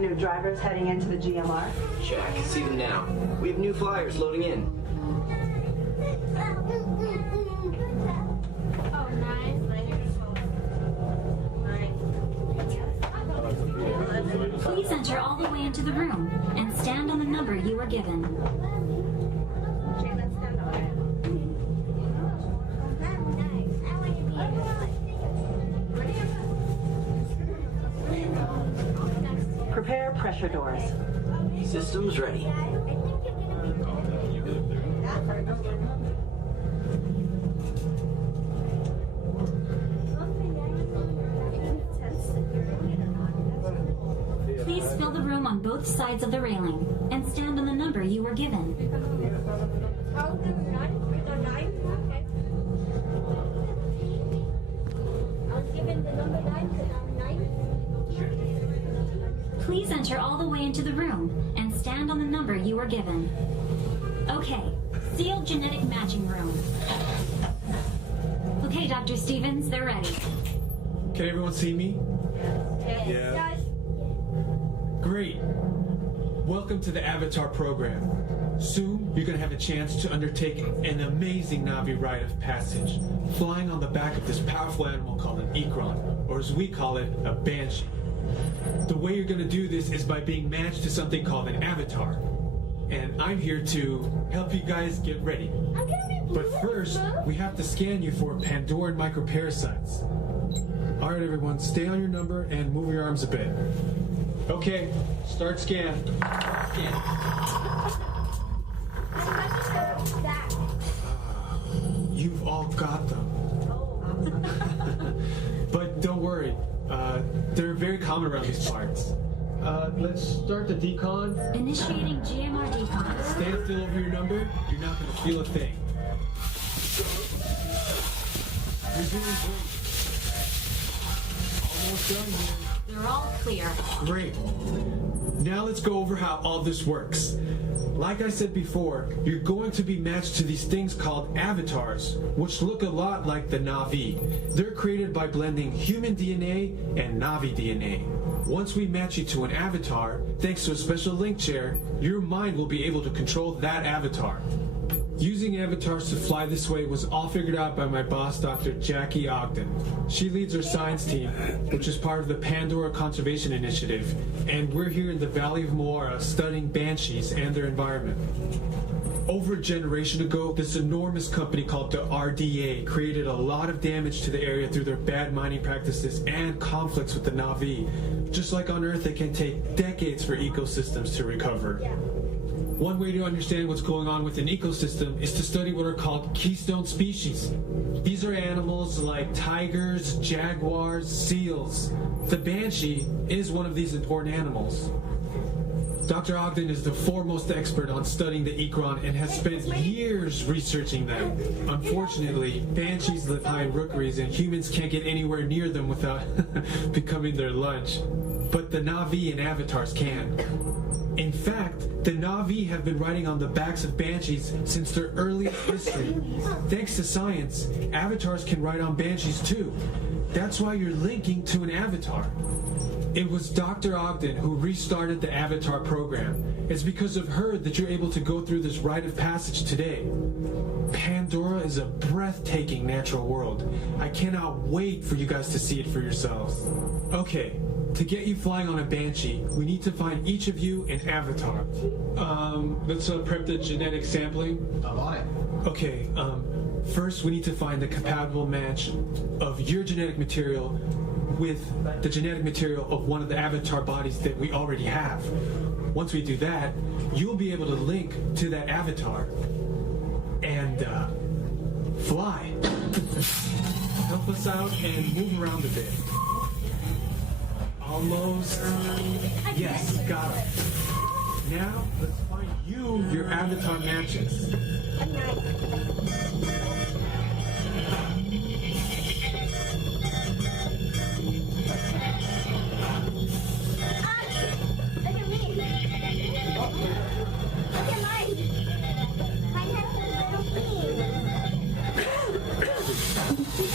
got new drivers heading into the GMR? Check. See them now. We have new flyers loading in. Oh, nice. Please enter all the way into the room and stand on the number you were given. Prepare pressure doors. Systems ready. Please fill the room on both sides of the railing and stand on the number you were given. Please enter all the way into the room and stand on the number you were given. Okay, sealed genetic matching room. Okay, Dr. Stevens, they're ready. Can everyone see me? Yeah. Great. Welcome to the Avatar program. Soon, you're going to have a chance to undertake an amazing Na'vi rite of passage, flying on the back of this powerful animal called an Ikron, or as we call it, a Banshee. The way you're going to do this is by being matched to something called an avatar. And I'm here to help you guys get ready. But first, we have to scan you for Pandoran microparasites. All right, everyone, stay on your number and move your arms a bit. Okay, start scan. You've all got them. But don't worry, they're very common around these parts. Let's start the decon. Initiating GMR decon. Stand still over your number. You're not going to feel a thing. You're doing great. Almost done here. They're all clear. Great. Now let's go over how all this works. Like I said before, you're going to be matched to these things called avatars, which look a lot like the Na'vi. They're created by blending human DNA and Na'vi DNA. Once we match you to an avatar, thanks to a special link chair, your mind will be able to control that avatar. Using avatars to fly this way was all figured out by my boss, Dr. Jackie Ogden. She leads our science team, which is part of the Pandora Conservation Initiative, and we're here in the Valley of Moara studying banshees and their environment. Over a generation ago, this enormous company called the RDA created a lot of damage to the area through their bad mining practices and conflicts with the Na'vi. Just like on Earth, it can take decades for ecosystems to recover. One way to understand what's going on with an ecosystem is to study what are called keystone species. These are animals like tigers, jaguars, seals. The banshee is one of these important animals. Dr. Ogden is the foremost expert on studying the Ikron and has spent years researching them. Unfortunately, banshees live high in rookeries and humans can't get anywhere near them without becoming their lunch. But the Na'vi and avatars can. In fact, the Na'vi have been riding on the backs of banshees since their earliest history. Thanks to science, avatars can ride on banshees too. That's why you're linking to an avatar. It was Dr. Ogden who restarted the Avatar program. It's because of her that you're able to go through this rite of passage today. Pandora is a breathtaking natural world. I cannot wait for you guys to see it for yourselves. Okay, to get you flying on a Banshee, we need to find each of you an avatar. Let's prep the genetic sampling. I'm on it. Okay, first we need to find the compatible match of your genetic material with the genetic material of one of the avatar bodies that we already have. Once we do that, you'll be able to link to that avatar and fly. Help us out and move around a bit. Almost. Yes, got it. Now, let's find you your avatar matches.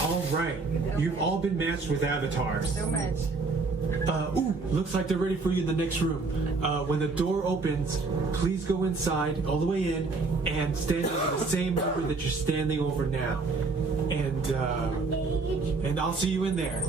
All right, you've all been matched with avatars. Looks like they're ready for you in the next room. When the door opens, please go inside, all the way in, and stand over the same number that you're standing over now. And I'll see you in there.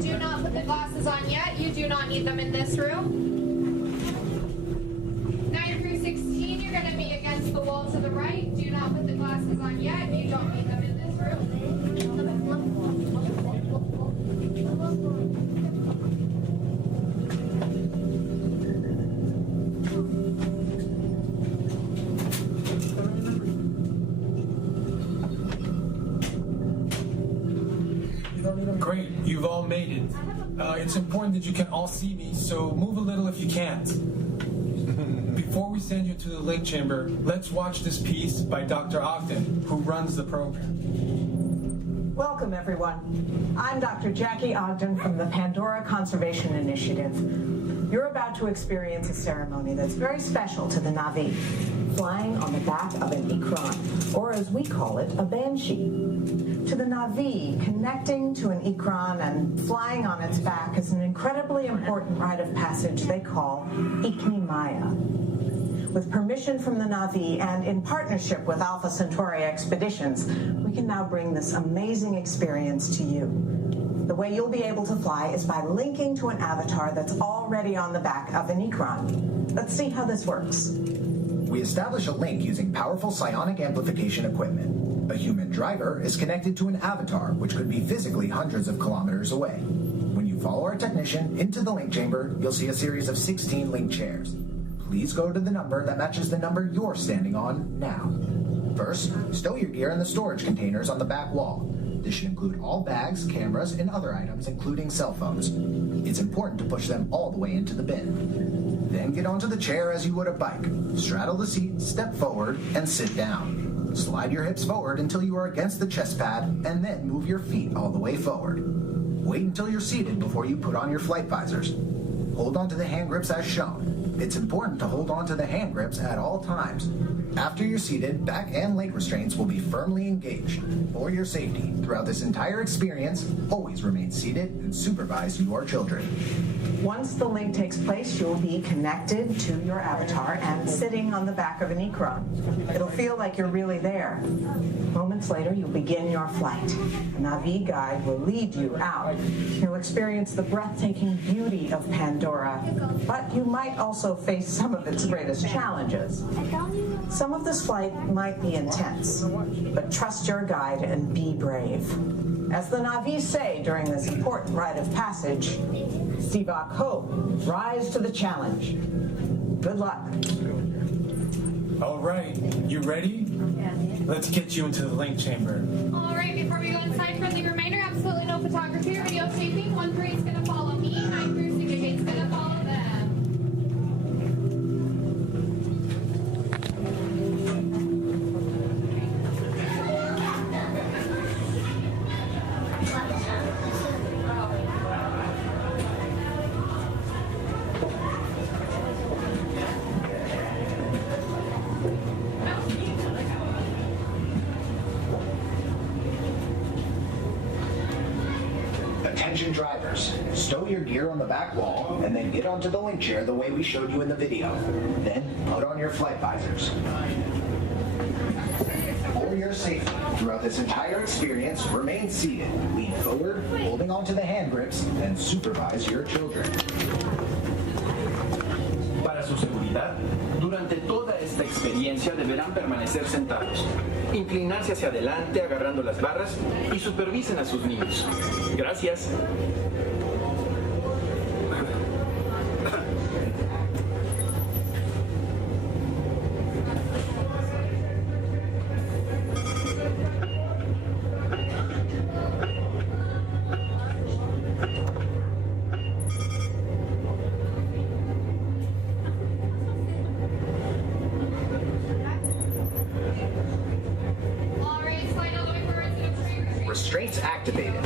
Do not put the glasses on yet. You do not need them in this room. 9 through 16, you're going to be against the wall to the right. Do not put the glasses on yet. You don't need them in this room. Great, you've all made it. It's important that you can all see me, so move a little if you can't. Before we send you to the link chamber, let's watch this piece by Dr. Ogden, who runs the program. Welcome, everyone. I'm Dr. Jackie Ogden from the Pandora Conservation Initiative. You're about to experience a ceremony that's very special to the Na'vi, flying on the back of an ikran, or as we call it, a banshee. To the Na'vi, connecting to an ikran and flying on its back is an incredibly important rite of passage they call Iknimaya. With permission from the Na'vi and in partnership with Alpha Centauri Expeditions, we can now bring this amazing experience to you. The way you'll be able to fly is by linking to an avatar that's already on the back of an ikran. Let's see how this works. We establish a link using powerful psionic amplification equipment. A human driver is connected to an avatar, which could be physically hundreds of kilometers away. When you follow our technician into the link chamber, you'll see a series of 16 link chairs. Please go to the number that matches the number you're standing on now. First, stow your gear in the storage containers on the back wall. This should include all bags, cameras, and other items, including cell phones. It's important to push them all the way into the bin. Then get onto the chair as you would a bike. Straddle the seat, step forward, and sit down. Slide your hips forward until you are against the chest pad, and then move your feet all the way forward. Wait until you're seated before you put on your flight visors. Hold on to the hand grips as shown. It's important to hold on to the hand grips at all times. After you're seated, back and leg restraints will be firmly engaged. For your safety, throughout this entire experience, always remain seated and supervise your children. Once the link takes place, you'll be connected to your avatar and sitting on the back of an ikran. It'll feel like you're really there. Moments later, you'll begin your flight. A Na'vi guide will lead you out. You'll experience the breathtaking beauty of Pandora, but you might also face some of its greatest challenges. Some of this flight might be intense, but trust your guide and be brave. As the Na'vi say during this important rite of passage, Sivak Ho, rise to the challenge. Good luck. All right, you ready? Let's get you into the link chamber. All right, before we go inside, friendly reminder, absolutely no photography or videotaping. 1 through 8 is going to follow me. 9 through 16 is going to follow them. Attention drivers, stow your gear on the back wall and then get onto the link chair the way we showed you in the video. Then put on your flight visors. For your safety, throughout this entire experience, remain seated, lean forward, holding onto the hand grips, and supervise your children. Para su seguridad, durante toda esta experiencia deberán permanecer sentados, inclinarse hacia adelante agarrando las barras y supervisen a sus niños. Gracias. All right, slide all the way forward to the tree. Restraints activated.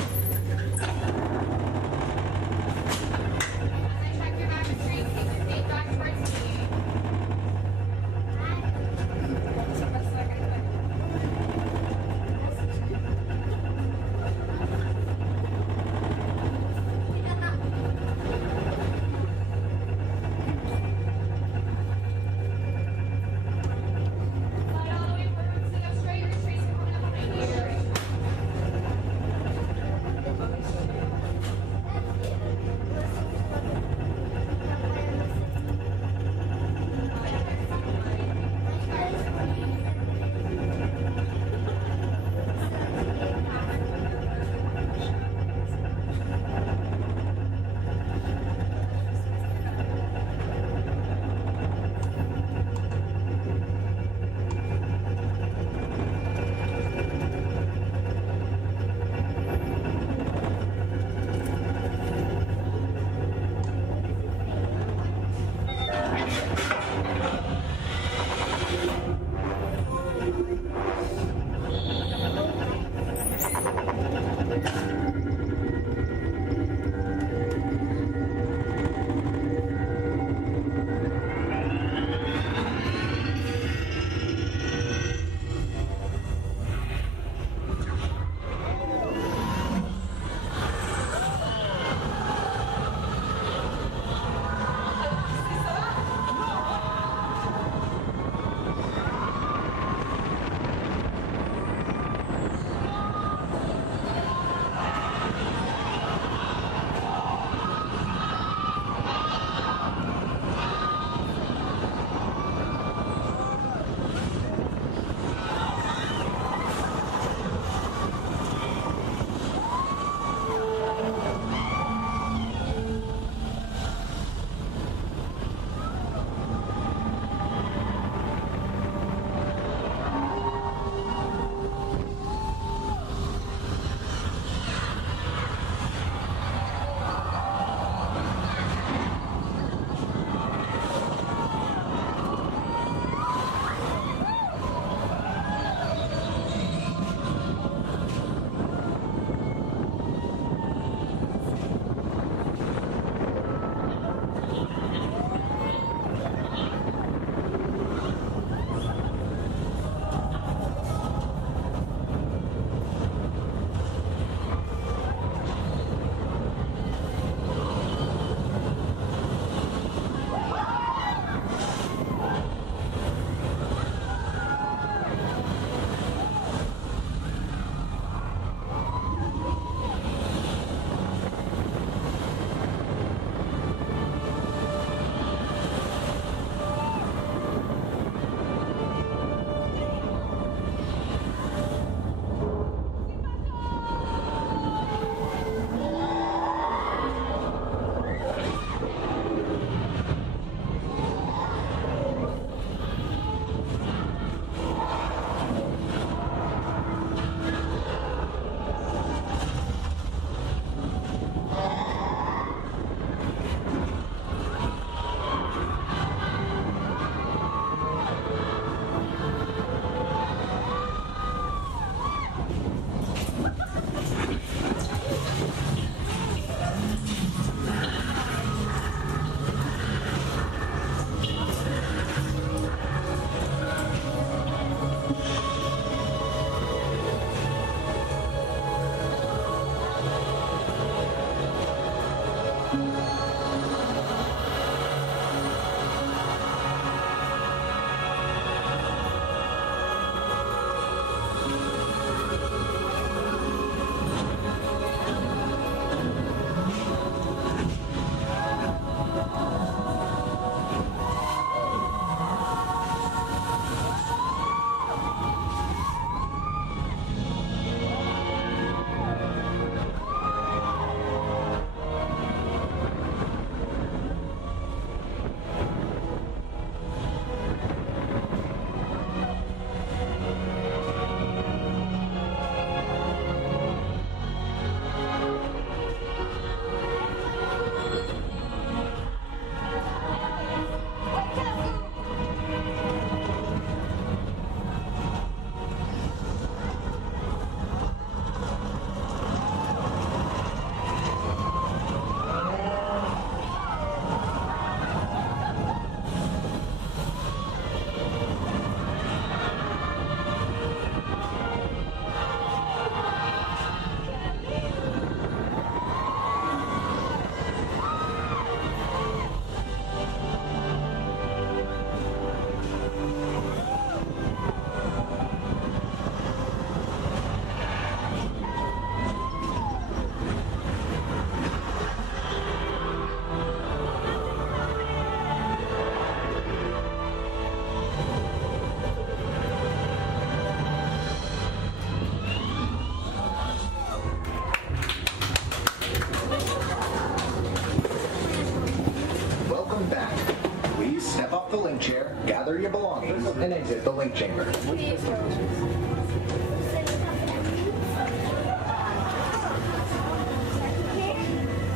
chair, gather your belongings, and exit the link chamber.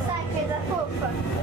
Sai da fofa.